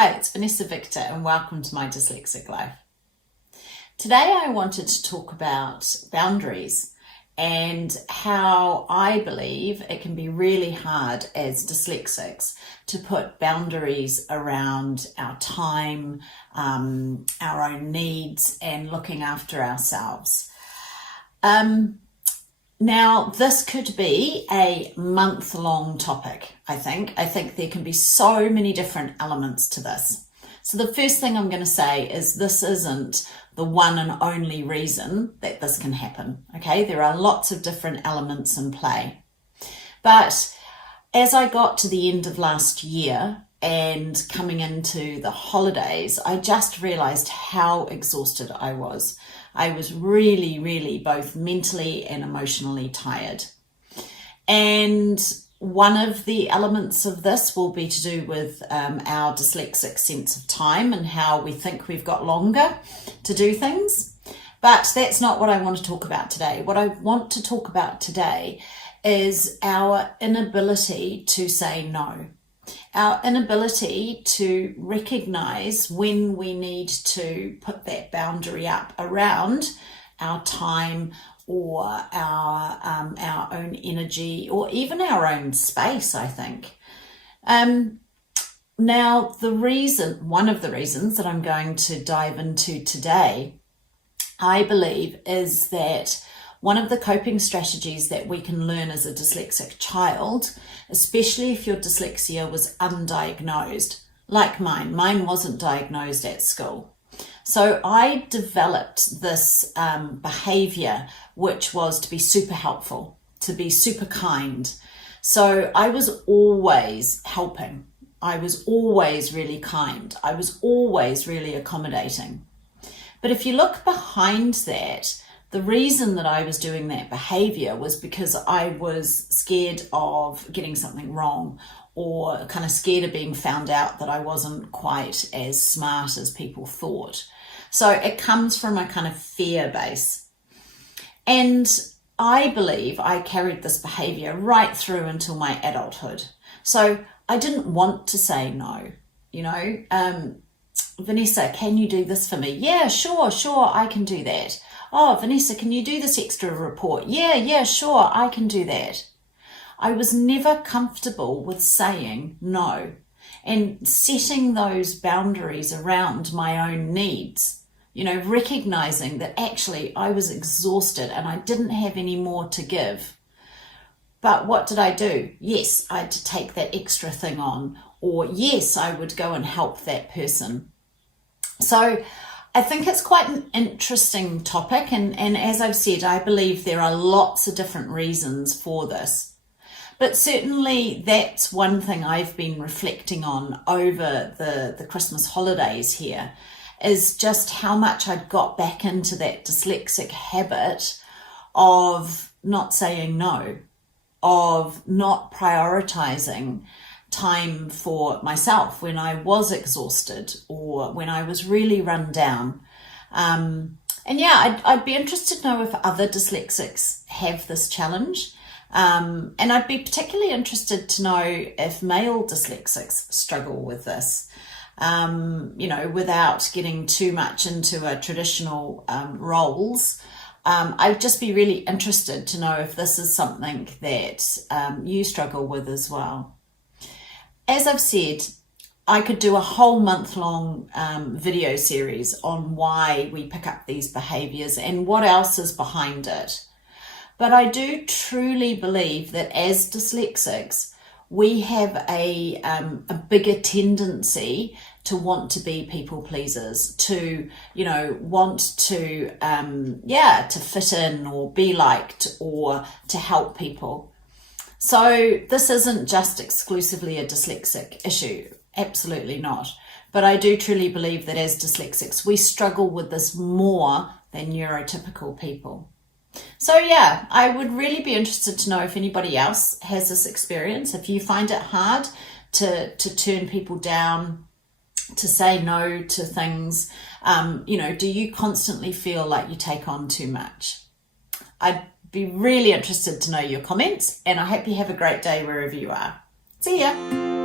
Hi, it's Vanessa Victor and welcome to my Dyslexic Life. Today I wanted to talk about boundaries and how I believe it can be really hard as dyslexics to put boundaries around our time, our own needs and looking after ourselves. Now, this could be a month-long topic, I think. I think there can be so many different elements to this. So the first thing I'm going to say is this isn't the one and only reason that this can happen, okay? There are lots of different elements in play. But as I got to the end of last year and coming into the holidays, I just realized how exhausted I was. I was really both mentally and emotionally tired. And one of the elements of this will be to do with our dyslexic sense of time and how we think we've got longer to do things. But that's not what I want to talk about today. What I want to talk about today is our inability to say no. Our inability to recognize when we need to put that boundary up around our time or our own energy or even our own space, I think. Now, one of the reasons that I'm going to dive into today, I believe, is that one of the coping strategies that we can learn as a dyslexic child, especially if your dyslexia was undiagnosed, like mine. Mine wasn't diagnosed at school. So I developed this behavior, which was to be super helpful, to be super kind. So I was always helping. I was always really kind. I was always really accommodating. But if you look behind that, the reason that I was doing that behavior was because I was scared of getting something wrong or kind of scared of being found out that I wasn't quite as smart as people thought. So it comes from a kind of fear base. And I believe I carried this behavior right through until my adulthood. So I didn't want to say no, Vanessa, can you do this for me? Yeah, sure, I can do that. Oh, Vanessa, can you do this extra report? Yeah, sure, I can do that. I was never comfortable with saying no and setting those boundaries around my own needs, recognizing that actually I was exhausted and I didn't have any more to give. But what did I do? Yes, I had to take that extra thing on, or yes, I would go and help that person. So I think it's quite an interesting topic, and as I've said, I believe there are lots of different reasons for this. But certainly that's one thing I've been reflecting on over the Christmas holidays here, is just how much I got back into that dyslexic habit of not saying no, of not prioritizing time for myself when I was exhausted or when I was really run down. And yeah, I'd be interested to know if other dyslexics have this challenge. And I'd be particularly interested to know if male dyslexics struggle with this, without getting too much into a traditional roles. I'd just be really interested to know if this is something that you struggle with as well. As I've said, I could do a whole month-long video series on why we pick up these behaviours and what else is behind it. But I do truly believe that as dyslexics, we have a bigger tendency to want to be people pleasers, to, want to, to fit in or be liked or to help people. So this isn't just exclusively a dyslexic issue, absolutely not. But I do truly believe that as dyslexics, we struggle with this more than neurotypical people. So yeah, I would really be interested to know if anybody else has this experience, if you find it hard to turn people down, to say no to things, do you constantly feel like you take on too much? I'd be really interested to know your comments, and I hope you have a great day wherever you are. See ya.